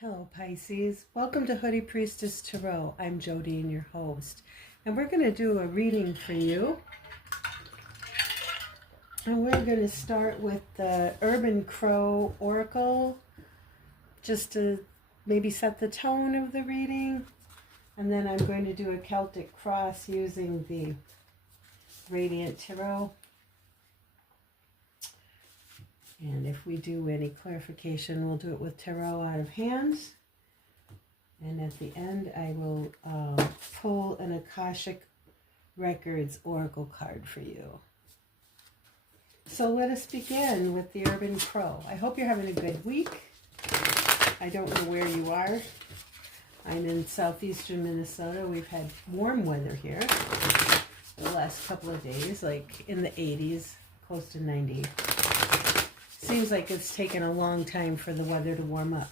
Hello, Pisces. Welcome to Hoodie Priestess Tarot. I'm Jodine, your host. And we're going to do a reading for you. And we're going to start with the Urban Crow Oracle, just to maybe set the tone of the reading. And then I'm going to do a Celtic cross using the Radiant Tarot. And if we do any clarification, we'll do it with tarot out of hands. And at the end, I will pull an Akashic Records Oracle card for you. So let us begin with the Urban Crow. I hope you're having a good week. I don't know where you are. I'm in southeastern Minnesota. We've had warm weather here the last couple of days, like in the 80s, close to 90. Seems like it's taken a long time for the weather to warm up.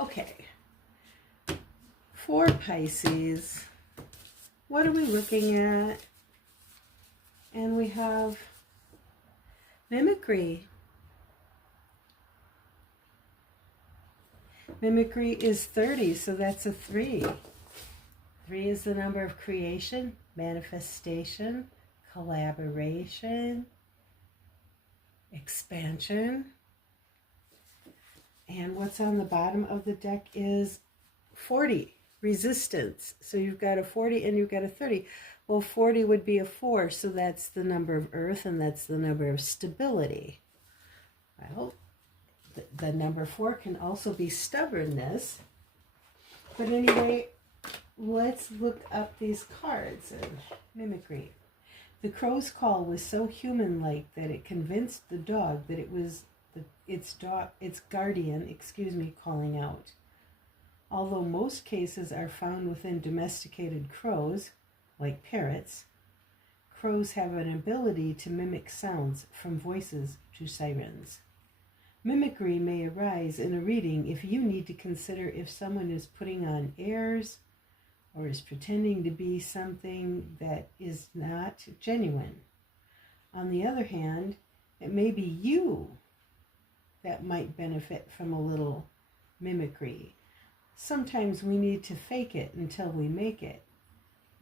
Okay. For Pisces, what are we looking at? And we have mimicry. Mimicry is 30, so that's a 3. 3 is the number of creation, manifestation, collaboration, expansion. And what's on the bottom of the deck is 40, resistance. So you've got a 40 and you've got a 30. Well, 40 would be a 4, so that's the number of earth and that's the number of stability. Well, the number 4 can also be stubbornness. But anyway, let's look up these cards and mimicry. The crow's call was so human-like that it convinced the dog that it was its guardian, calling out. Although most cases are found within domesticated crows, like parrots, crows have an ability to mimic sounds from voices to sirens. Mimicry may arise in a reading if you need to consider if someone is putting on airs or is pretending to be something that is not genuine. On the other hand, it may be you that might benefit from a little mimicry. Sometimes we need to fake it until we make it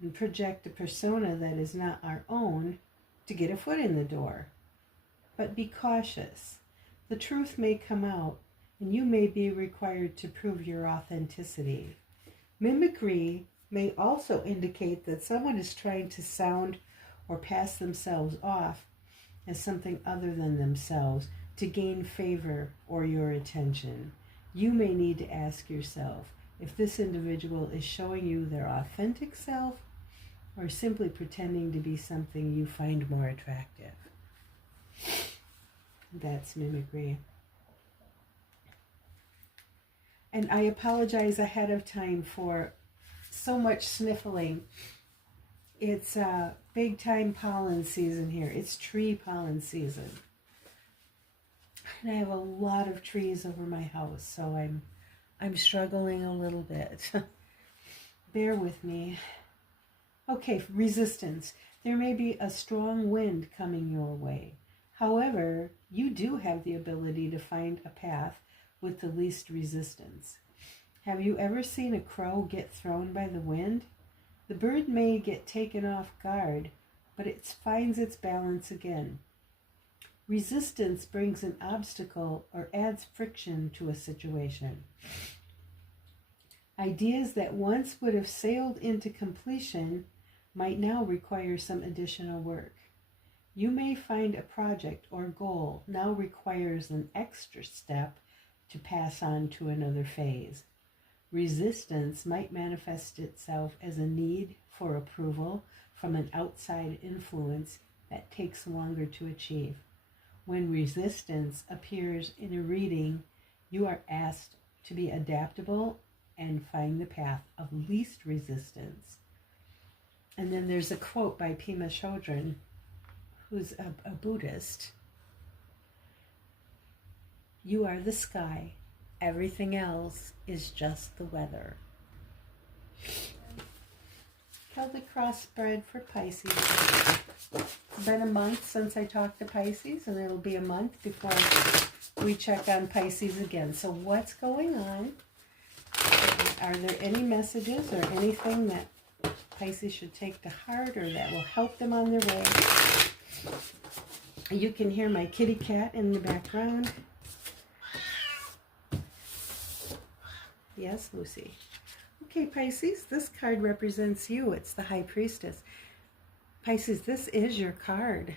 and project a persona that is not our own to get a foot in the door. But be cautious. The truth may come out and you may be required to prove your authenticity. Mimicry may also indicate that someone is trying to sound or pass themselves off as something other than themselves to gain favor or your attention. You may need to ask yourself if this individual is showing you their authentic self or simply pretending to be something you find more attractive. That's mimicry. And I apologize ahead of time for so much sniffling. It's big time pollen season here. It's tree pollen season. And I have a lot of trees over my house, so I'm struggling a little bit. Bear with me. Okay, resistance. There may be a strong wind coming your way. However, you do have the ability to find a path with the least resistance. Have you ever seen a crow get thrown by the wind? The bird may get taken off guard, but it finds its balance again. Resistance brings an obstacle or adds friction to a situation. Ideas that once would have sailed into completion might now require some additional work. You may find a project or goal now requires an extra step to pass on to another phase. Resistance might manifest itself as a need for approval from an outside influence that takes longer to achieve. When resistance appears in a reading, you are asked to be adaptable and find the path of least resistance. And then there's a quote by Pema Chodron, who's a Buddhist. You are the sky. Everything else is just the weather. How the cross spread for Pisces. It's been a month since I talked to Pisces, and it'll be a month before we check on Pisces again. So what's going on? Are there any messages or anything that Pisces should take to heart or that will help them on their way? You can hear my kitty cat in the background. Yes, Lucy. Okay, Pisces, this card represents you. It's the High Priestess. Pisces, this is your card.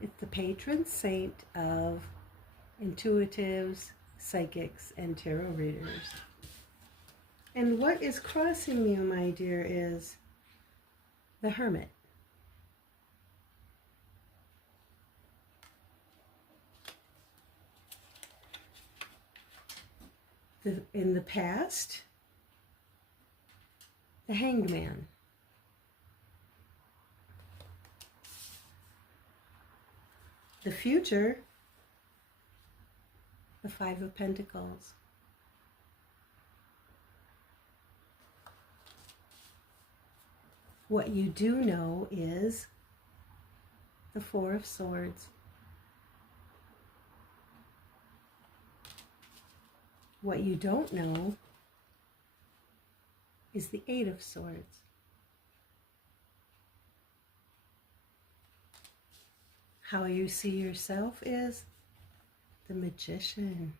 It's the patron saint of intuitives, psychics, and tarot readers. And what is crossing you, my dear, is the Hermit. In the past, the Hanged Man. The future, the Five of Pentacles. What you do know is the Four of Swords. What you don't know is the Eight of Swords. How you see yourself is the Magician.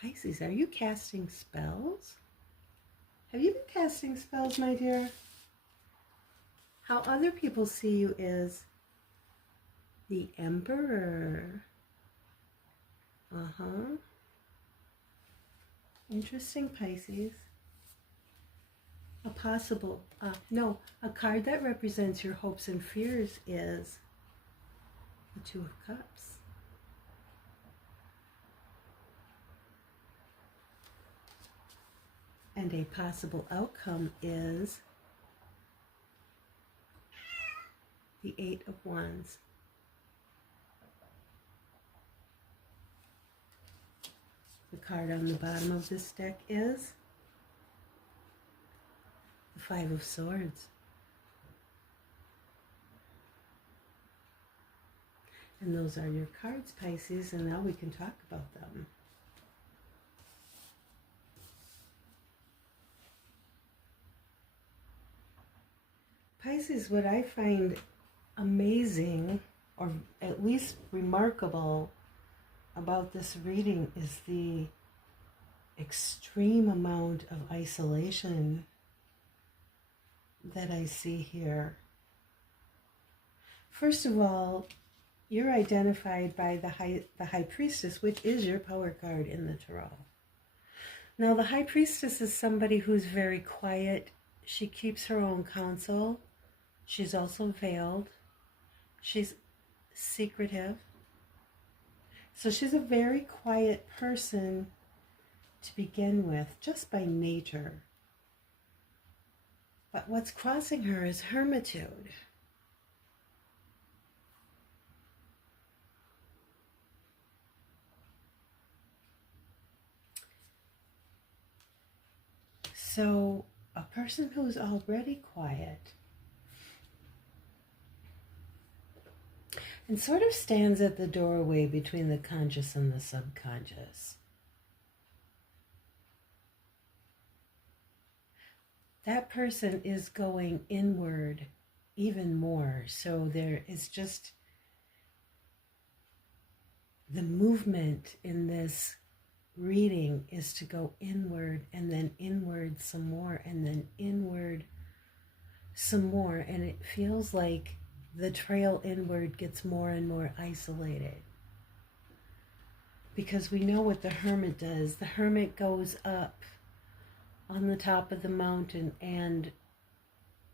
Pisces, are you casting spells? Have you been casting spells, my dear? How other people see you is the Emperor. Interesting, Pisces. A card that represents your hopes and fears is the Two of Cups. And a possible outcome is the Eight of Wands. The card on the bottom of this deck is the Five of Swords. And those are your cards, Pisces, and now we can talk about them. Pisces, what I find amazing, or at least remarkable, about this reading is the extreme amount of isolation that I see here. First of all, you're identified by the High Priestess, which is your power card in the Tarot. Now, the High Priestess is somebody who's very quiet. She keeps her own counsel. She's also veiled. She's secretive. So she's a very quiet person to begin with, just by nature. But what's crossing her is hermitude. So a person who's already quiet and sort of stands at the doorway between the conscious and the subconscious. That person is going inward even more. So there is just the movement in this reading is to go inward and then inward some more and then inward some more. And it feels like the trail inward gets more and more isolated. Because we know what the hermit does. The hermit goes up on the top of the mountain and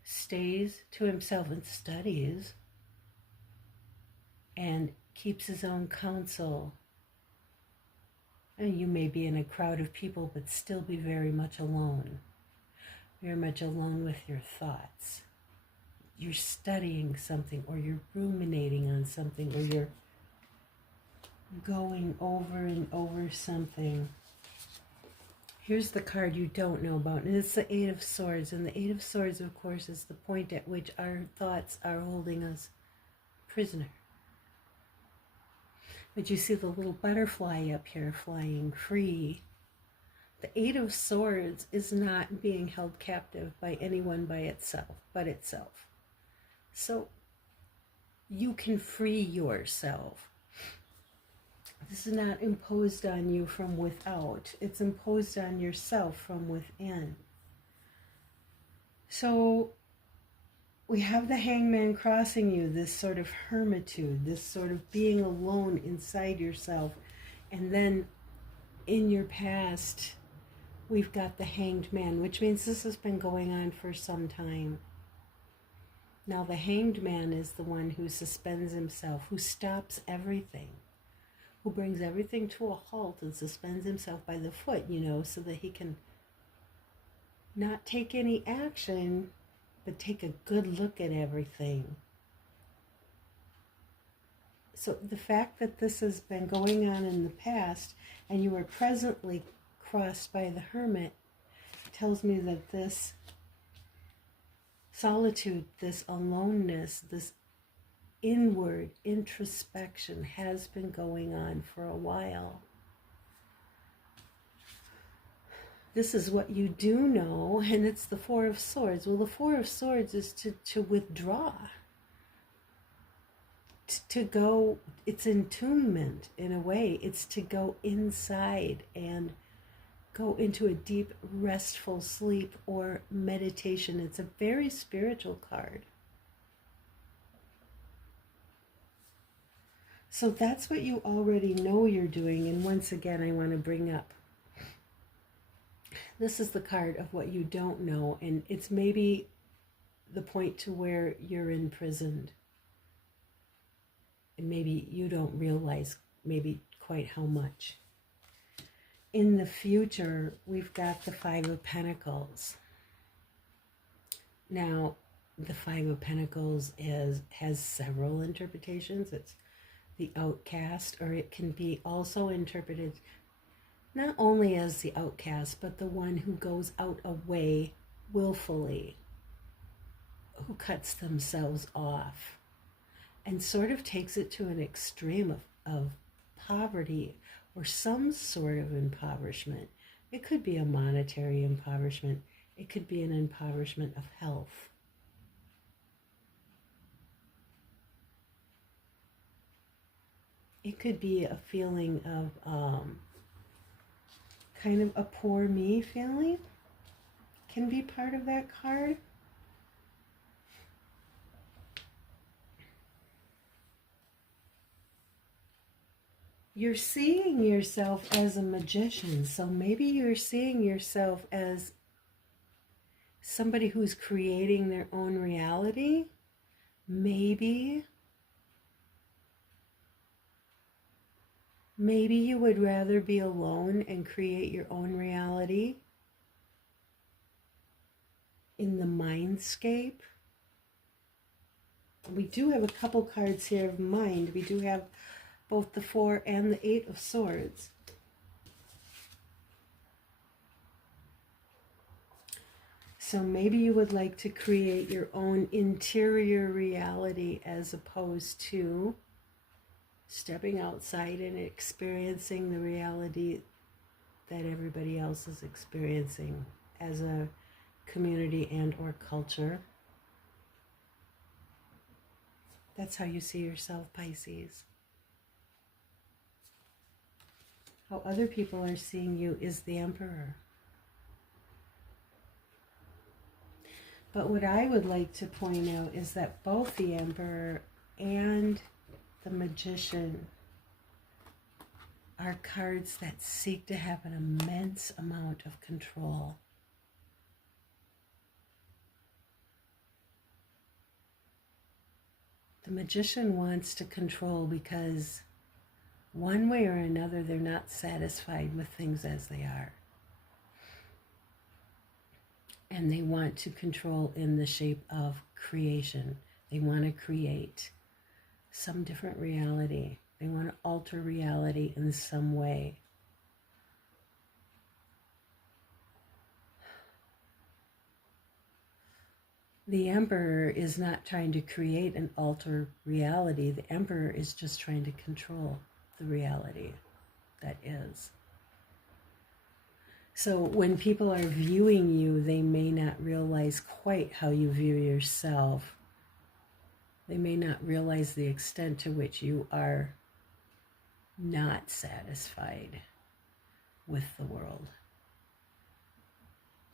stays to himself and studies and keeps his own counsel. And you may be in a crowd of people but still be very much alone. Very much alone with your thoughts. You're studying something, or you're ruminating on something, or you're going over and over something. Here's the card you don't know about, and it's the Eight of Swords. And the Eight of Swords, of course, is the point at which our thoughts are holding us prisoner. But you see the little butterfly up here flying free. The Eight of Swords is not being held captive by anyone by itself, but itself. So you can free yourself. This is not imposed on you from without. It's imposed on yourself from within. So we have the Hangman crossing you, this sort of hermitude, this sort of being alone inside yourself. And then in your past, we've got the Hanged Man, which means this has been going on for some time. Now the Hanged Man is the one who suspends himself, who stops everything, who brings everything to a halt and suspends himself by the foot, so that he can not take any action, but take a good look at everything. So the fact that this has been going on in the past and you are presently crossed by the Hermit tells me that this solitude, this aloneness, this inward introspection has been going on for a while. This is what you do know, and it's the Four of Swords. Well, the Four of Swords is to withdraw, to go, it's entombment in a way. It's to go inside and go into a deep, restful sleep or meditation. It's a very spiritual card. So that's what you already know you're doing. And once again, I want to bring up, this is the card of what you don't know. And it's maybe the point to where you're imprisoned. And maybe you don't realize maybe quite how much. In the future, we've got the Five of Pentacles. Now, the Five of Pentacles has several interpretations. It's the outcast, or it can be also interpreted not only as the outcast, but the one who goes out away willfully, who cuts themselves off and sort of takes it to an extreme of poverty or some sort of impoverishment. It could be a monetary impoverishment. It could be an impoverishment of health. It could be a feeling of kind of a poor me feeling. Can be part of that card. You're seeing yourself as a magician, so maybe you're seeing yourself as somebody who's creating their own reality. Maybe you would rather be alone and create your own reality in the mindscape. We do have a couple cards here of mind. We do have both the Four and the Eight of Swords. So maybe you would like to create your own interior reality as opposed to stepping outside and experiencing the reality that everybody else is experiencing as a community and or culture. That's how you see yourself, Pisces. How other people are seeing you is the Emperor. But what I would like to point out is that both the Emperor and the Magician are cards that seek to have an immense amount of control. The Magician wants to control because one way or another they're not satisfied with things as they are. And they want to control in the shape of creation. They want to create some different reality. They want to alter reality in some way. The Emperor is not trying to create and alter reality. The Emperor is just trying to control the reality that is. So when people are viewing you, they may not realize quite how you view yourself. They may not realize the extent to which you are not satisfied with the world.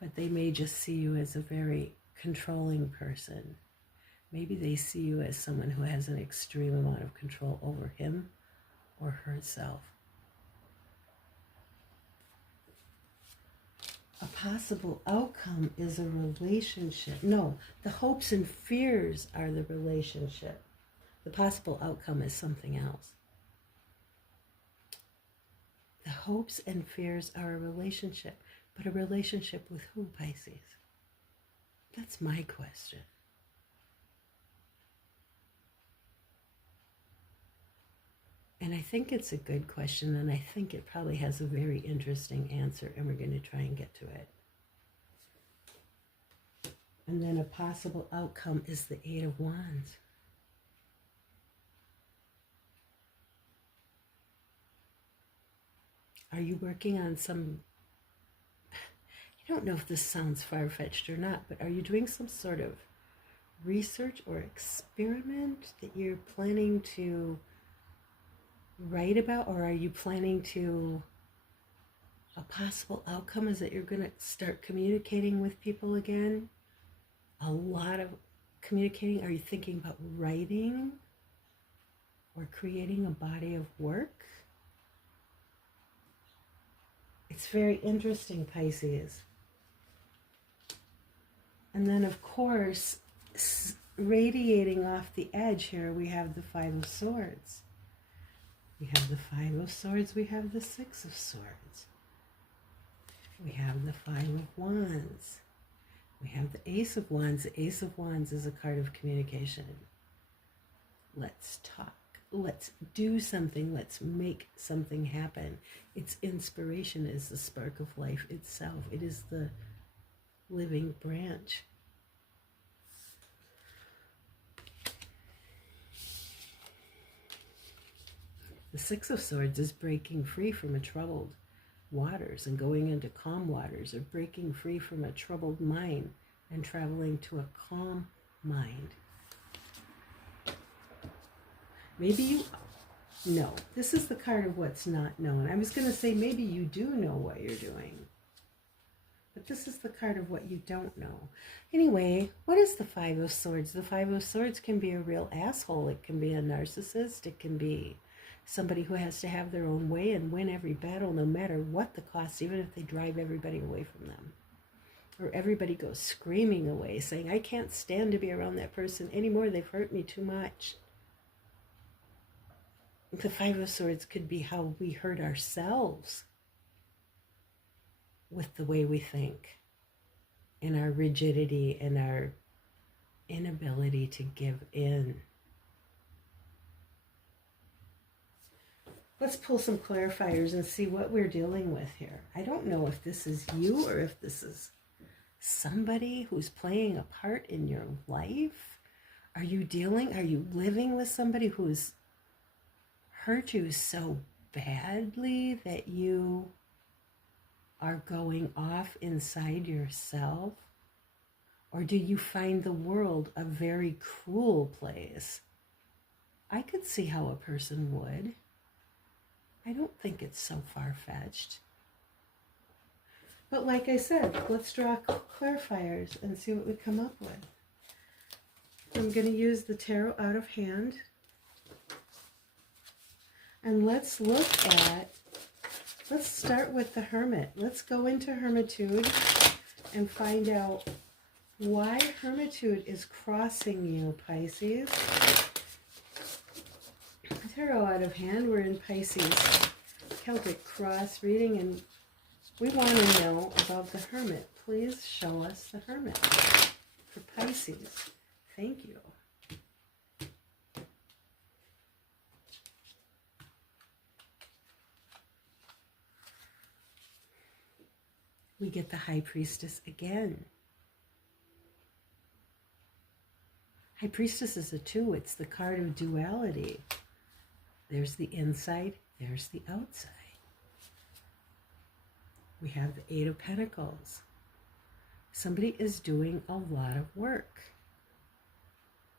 But they may just see you as a very controlling person. Maybe they see you as someone who has an extreme amount of control over him or herself. A possible outcome is a relationship. No, the hopes and fears are the relationship. The possible outcome is something else. The hopes and fears are a relationship. But a relationship with who, Pisces? That's my question. And I think it's a good question, and I think it probably has a very interesting answer, and we're going to try and get to it. And then a possible outcome is the Eight of Wands. Are you working on some... I don't know if this sounds far-fetched or not, but are you doing some sort of research or experiment that you're planning to write about, or are you planning to... A possible outcome is that you're going to start communicating with people again? A lot of communicating. Are you thinking about writing or creating a body of work? It's very interesting, Pisces. And then, of course, radiating off the edge here, we have the Five of Swords. We have the Five of Swords. We have the Six of Swords. We have the Five of Wands. We have the Ace of Wands. The Ace of Wands is a card of communication. Let's talk. Let's do something. Let's make something happen. Its inspiration is the spark of life itself. It is the living branch. The Six of Swords is breaking free from a troubled waters and going into calm waters, or breaking free from a troubled mind and traveling to a calm mind. Maybe you... No, this is the card of what's not known. I was going to say maybe you do know what you're doing. But this is the card of what you don't know. Anyway, what is the Five of Swords? The Five of Swords can be a real asshole. It can be a narcissist. It can be somebody who has to have their own way and win every battle no matter what the cost, even if they drive everybody away from them. Or everybody goes screaming away, saying, I can't stand to be around that person anymore. They've hurt me too much. The Five of Swords could be how we hurt ourselves with the way we think, and our rigidity and our inability to give in. Let's pull some clarifiers and see what we're dealing with here. I don't know if this is you or if this is somebody who's playing a part in your life. Are you living with somebody who's hurt you so badly that you are going off inside yourself? Or do you find the world a very cruel place? I could see how a person would. I don't think it's so far-fetched. But like I said, let's draw clarifiers and see what we come up with. I'm going to use the tarot out of hand. And let's start with the Hermit. Let's go into Hermitude and find out why Hermitude is crossing you, Pisces. Tarot out of hand. We're in Pisces Celtic cross reading, and we want to know about the Hermit. Please show us the Hermit for Pisces. Thank you. We get the High Priestess again. High Priestess is a 2. It's the card of duality. There's the inside, there's the outside. We have the 8 of Pentacles. Somebody is doing a lot of work.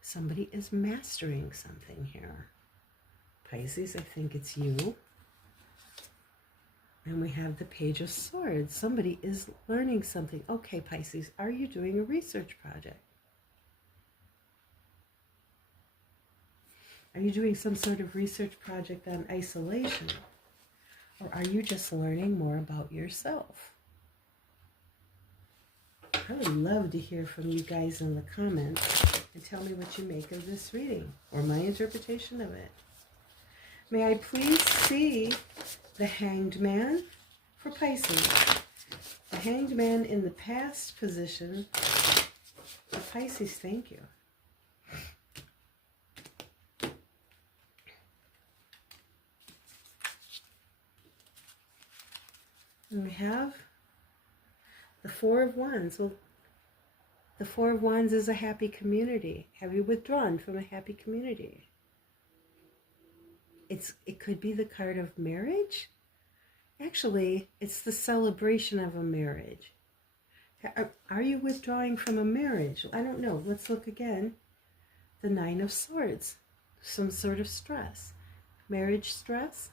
Somebody is mastering something here. Pisces, I think it's you. And we have the Page of Swords. Somebody is learning something. Okay, Pisces, are you doing a research project? Are you doing some sort of research project on isolation? Or are you just learning more about yourself? I would love to hear from you guys in the comments and tell me what you make of this reading or my interpretation of it. May I please see the Hanged Man for Pisces? The Hanged Man in the past position for Pisces, thank you. And we have the Four of Wands. Well, the Four of Wands is a happy community. Have you withdrawn from a happy community? It could be the card of marriage. Actually, it's the celebration of a marriage. Are you withdrawing from a marriage? I don't know. Let's look again. The Nine of Swords. Some sort of stress. Marriage stress.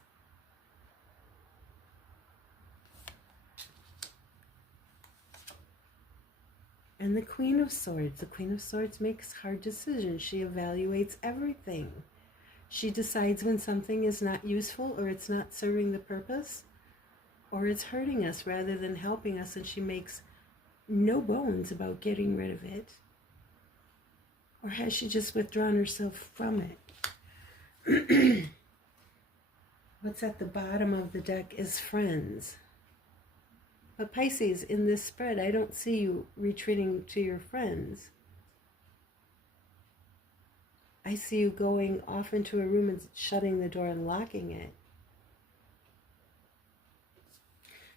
And the Queen of Swords. The Queen of Swords makes hard decisions. She evaluates everything. She decides when something is not useful or it's not serving the purpose or it's hurting us rather than helping us, and she makes no bones about getting rid of it. Or has she just withdrawn herself from it? What's at the bottom of the deck is friends. But Pisces, in this spread, I don't see you retreating to your friends. I see you going off into a room and shutting the door and locking it.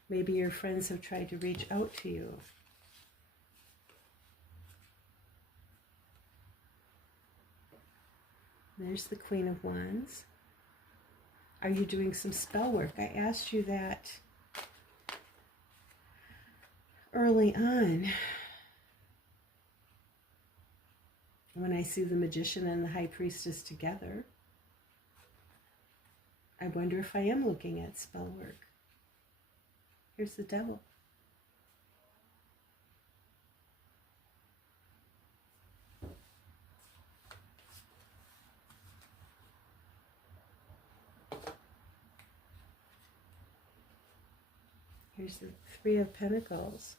Maybe your friends have tried to reach out to you. There's the Queen of Wands. Are you doing some spell work? I asked you that early on. When I see the Magician and the High Priestess together, I wonder if I am looking at spell work. Here's the Devil. Here's the Three of Pentacles.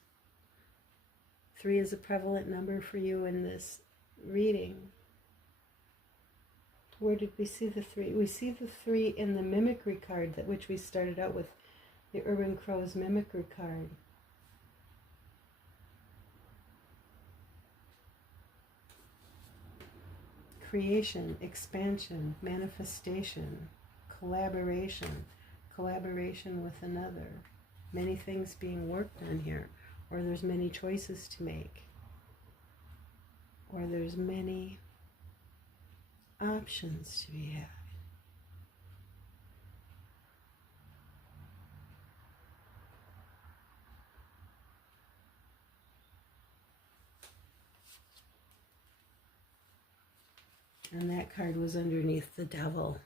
3 is a prevalent number for you in this reading. Where did we see the 3? We see the 3 in the Mimicry card, that which we started out with, the Urban Crow's Mimicry card. Creation, expansion, manifestation, collaboration, collaboration with another. Many things being worked on here, or there's many choices to make, or there's many options to be had. And that card was underneath the Devil.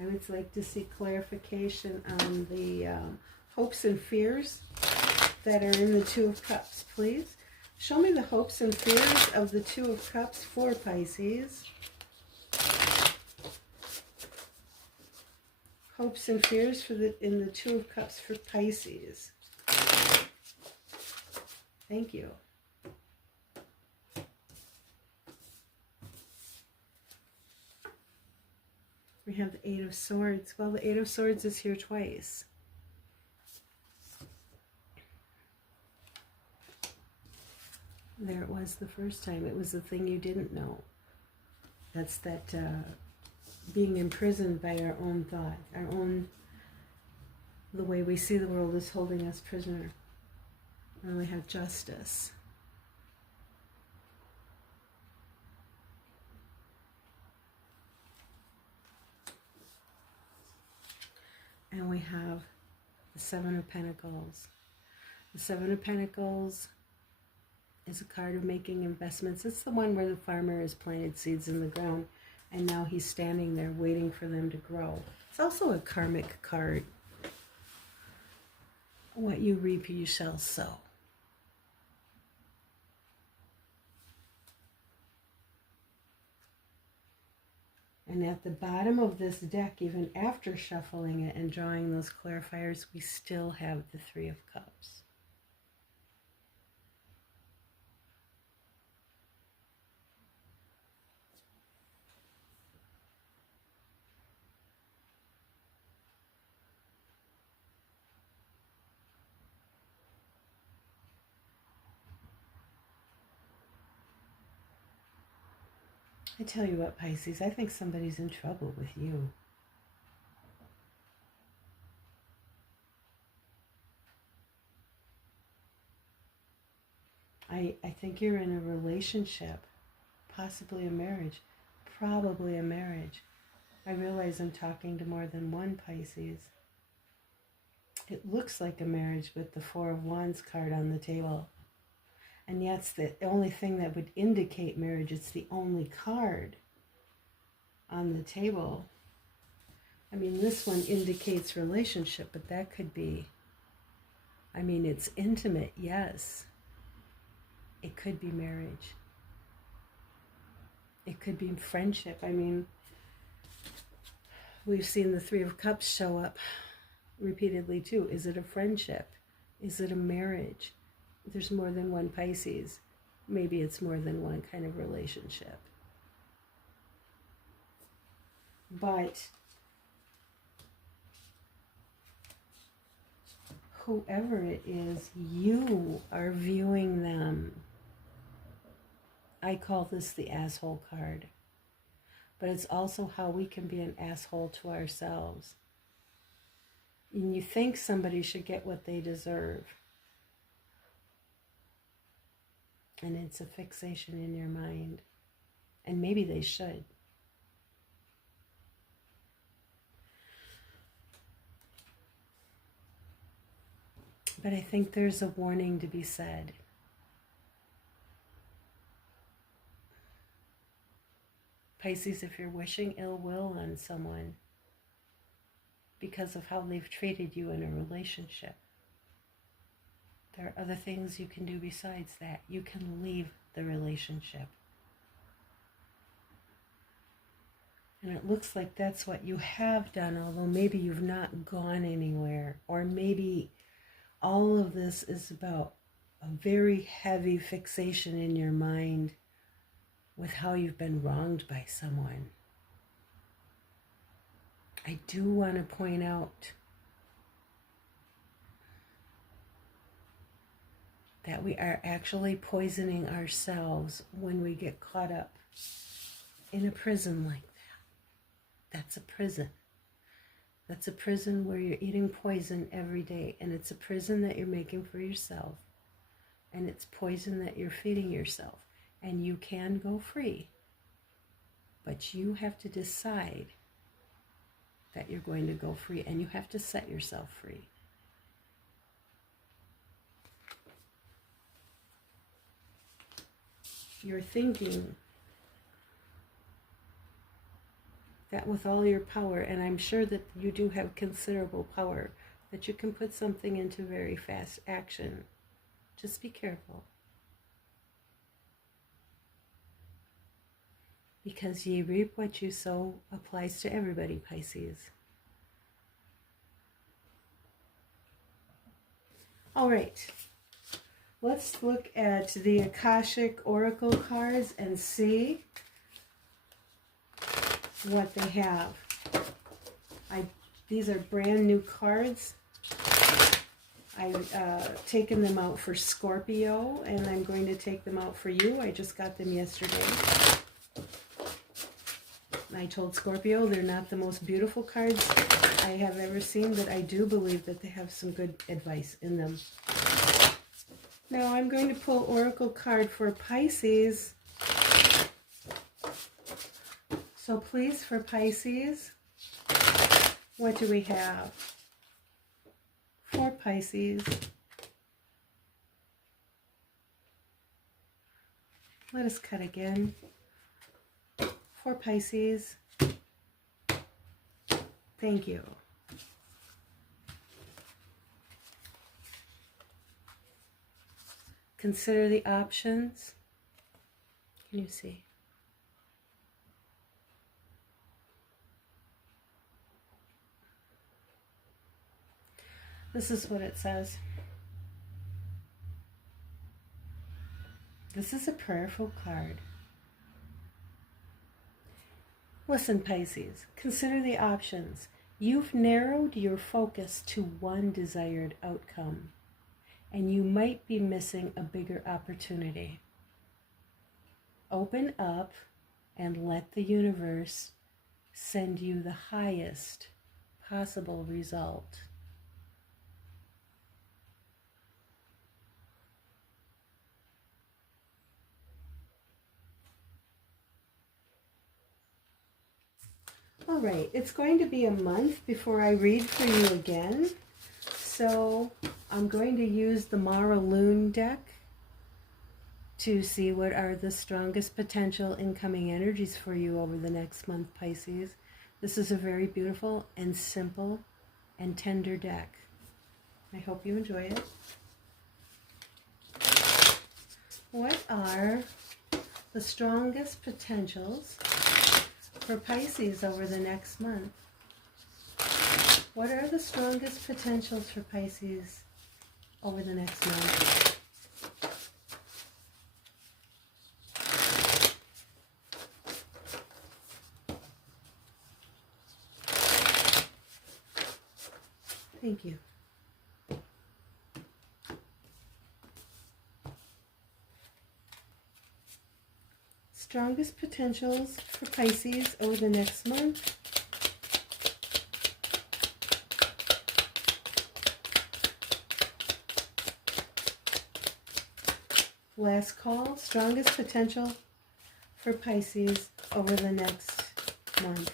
I would like to see clarification on the hopes and fears that are in the Two of Cups, please. Show me the hopes and fears of the Two of Cups for Pisces. Hopes and fears for in the Two of Cups for Pisces. Thank you. We have the Eight of Swords. Well, the Eight of Swords is here twice. There it was the first time. It was the thing you didn't know. That's that being imprisoned by our own thought, the way we see the world is holding us prisoner. And we have justice. And we have the Seven of Pentacles. The Seven of Pentacles is a card of making investments. It's the one where the farmer has planted seeds in the ground and now he's standing there waiting for them to grow. It's also a karmic card. What you reap, you shall sow. And at the bottom of this deck, even after shuffling it and drawing those clarifiers, we still have the Three of Cups. I tell you what, Pisces, I think somebody's in trouble with you. I think you're in a relationship, possibly a marriage, probably a marriage. I realize I'm talking to more than one, Pisces. It looks like a marriage with the Four of Wands card on the table. And yet it's the only thing that would indicate marriage. It's the only card on the table. I mean, this one indicates relationship, but that could be, I mean, it's intimate, yes. It could be marriage. It could be friendship. I mean, we've seen the Three of Cups show up repeatedly too. Is it a friendship? Is it a marriage? There's more than one Pisces. Maybe it's more than one kind of relationship. But whoever it is, you are viewing them. I call this the asshole card. But it's also how we can be an asshole to ourselves. And you think somebody should get what they deserve. And it's a fixation in your mind. And maybe they should. But I think there's a warning to be said. Pisces, if you're wishing ill will on someone because of how they've treated you in a relationship, there are other things you can do besides that. You can leave the relationship. And it looks like that's what you have done, although maybe you've not gone anywhere. Or maybe all of this is about a very heavy fixation in your mind with how you've been wronged by someone. I do want to point out that we are actually poisoning ourselves when we get caught up in a prison like that. That's a prison. That's a prison where you're eating poison every day, and it's a prison that you're making for yourself, and it's poison that you're feeding yourself, and you can go free, but you have to decide that you're going to go free, and you have to set yourself free. You're thinking that with all your power, and I'm sure that you do have considerable power, that you can put something into very fast action. Just be careful. Because ye reap what you sow applies to everybody, Pisces. All right. Let's look at the Akashic Oracle cards and see what they have. These are brand new cards. I've taken them out for Scorpio, and I'm going to take them out for you. I just got them yesterday. I told Scorpio they're not the most beautiful cards I have ever seen, but I do believe that they have some good advice in them. Now I'm going to pull Oracle card for Pisces. So please, for Pisces, what do we have? For Pisces, let us cut again. For Pisces, thank you. Consider the options. Can you see? This is what it says. This is a prayerful card. Listen, Pisces, consider the options. You've narrowed your focus to one desired outcome, and you might be missing a bigger opportunity. Open up and let the universe send you the highest possible result. All right, it's going to be a month before I read for you again. So I'm going to use the Mara Loon deck to see what are the strongest potential incoming energies for you over the next month, Pisces. This is a very beautiful and simple and tender deck. I hope you enjoy it. What are the strongest potentials for Pisces over the next month? What are the strongest potentials for Pisces over the next month? Thank you. Strongest potentials for Pisces over the next month. Last call, strongest potential for Pisces over the next month.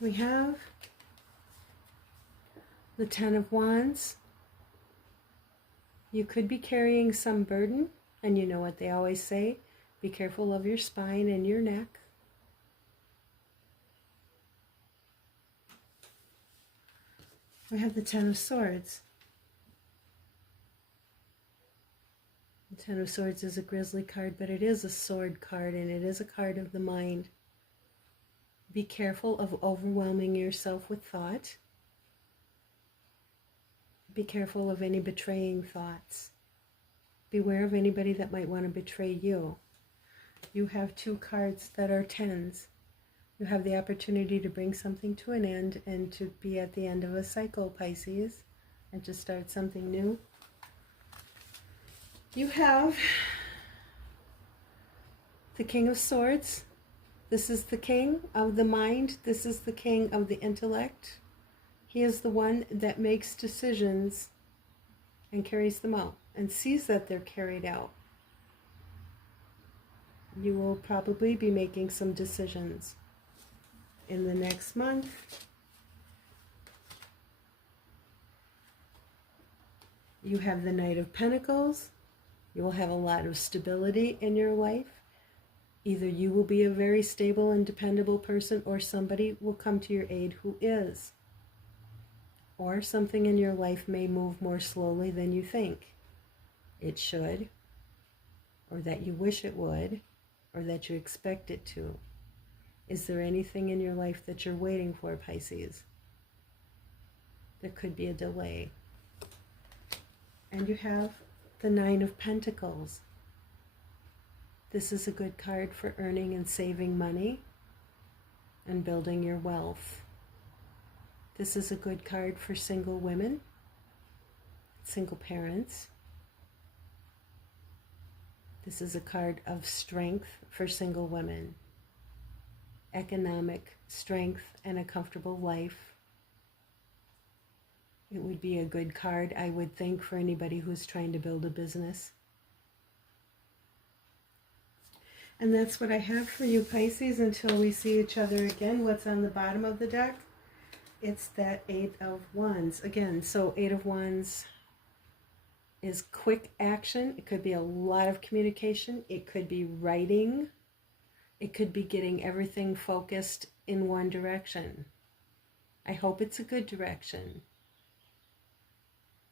We have the Ten of Wands. You could be carrying some burden, and you know what they always say, be careful of your spine and your neck. We have the Ten of Swords. The Ten of Swords is a grisly card, but it is a sword card, and it is a card of the mind. Be careful of overwhelming yourself with thought. Be careful of any betraying thoughts. Beware of anybody that might want to betray you. You have two cards that are tens. You have the opportunity to bring something to an end and to be at the end of a cycle, Pisces, and to start something new. You have the King of Swords. This is the king of the mind. This is the king of the intellect. He is the one that makes decisions and carries them out and sees that they're carried out. You will probably be making some decisions in the next month. You have the Knight of Pentacles. You will have a lot of stability in your life. Either you will be a very stable and dependable person, or somebody will come to your aid who is. Or something in your life may move more slowly than you think it should, or that you wish it would, or that you expect it to. Is there anything in your life that you're waiting for, Pisces? There could be a delay. And you have the Nine of Pentacles. This is a good card for earning and saving money and building your wealth. This is a good card for single women, single parents. This is a card of strength for single women, economic strength and a comfortable life. It would be a good card, I would think, for anybody who's trying to build a business. And that's what I have for you, Pisces, until we see each other again. What's on the bottom of the deck? It's that Eight of Wands. Again, so Eight of Wands is quick action. It could be a lot of communication. It could be writing. It could be getting everything focused in one direction. I hope it's a good direction.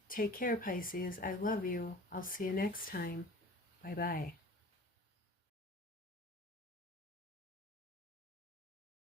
Take care, Pisces. I love you. I'll see you next time. Bye-bye.